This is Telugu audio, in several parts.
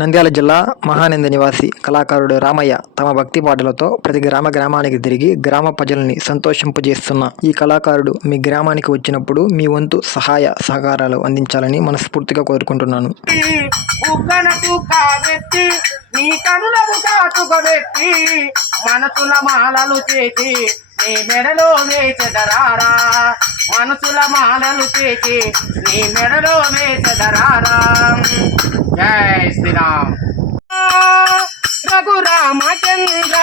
నంద్యాల జిల్లా మహానంది నివాసి కళాకారుడు రామయ్య తమ భక్తి పాటలతో ప్రతి గ్రామానికి తిరిగి గ్రామ ప్రజల్ని సంతోషింపజేస్తున్న ఈ కళాకారుడు మీ గ్రామానికి వచ్చినప్పుడు మీ వంతు సహాయ సహకారాలు అందించాలని మనస్ఫూర్తిగా కోరుకుంటున్నాను. మనసుల మాలలు చేసి నీ మెడలో వేసెదరారా, మనసుల మాలలు చేసి నీ మెడలో వేసెదరారా. జై శ్రీరామ్. రఘురామచంద్ర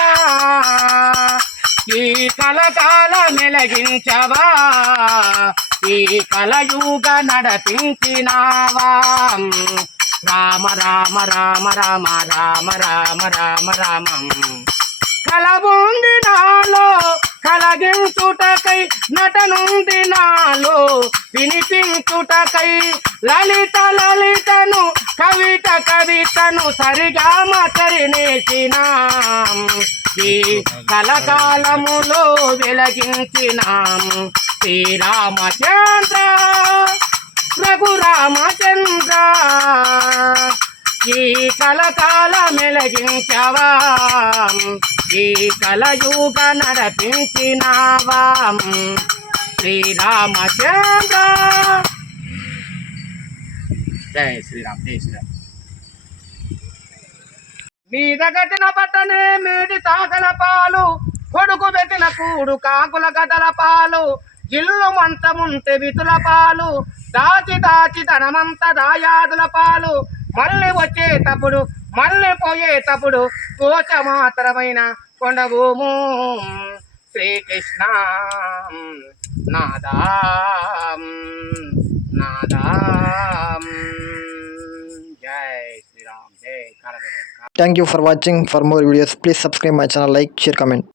ఈ కలకాల మెలగించవా, ఈ కలయుగ నడపించినావా. రామ రామ రామ రామ రామ రామ రామ రామం కలబుంది నాలో కలగించుటకై, నటనుంది నాలో వినిపించుటకై, లలిత లలితను కవిత కవితను సరిగా మతరినేసినాం, ఈ కలకాలములో వెలగించినాం. శ్రీరామచంద్ర రఘురామచంద్ర ఈ కలకాల మెలగించవా, ఈ కలయుగ నడపించినావా. శ్రీరామచంద్ర. జై శ్రీరామ్. జై శ్రీరామ్. మీద కట్టిన పట్టనే మీది తాగల పాలు, కొడుకు పెట్టిన కూడు కాకుల గదల పాలు, ఇల్లు మంచముంటే వితుల పాలు, దాచి దాచి ధనమంత దాయాదుల పాలు, మళ్ళీ వచ్చేటప్పుడు మళ్ళీ పోయేటప్పుడు కోచ మాత్రమైన కొండభూము. శ్రీకృష్ణ నాదాం నాదాం. జై శ్రీరామ్. జై కరగర. Thank you for watching. For more videos, please subscribe my channel, like, share, comment.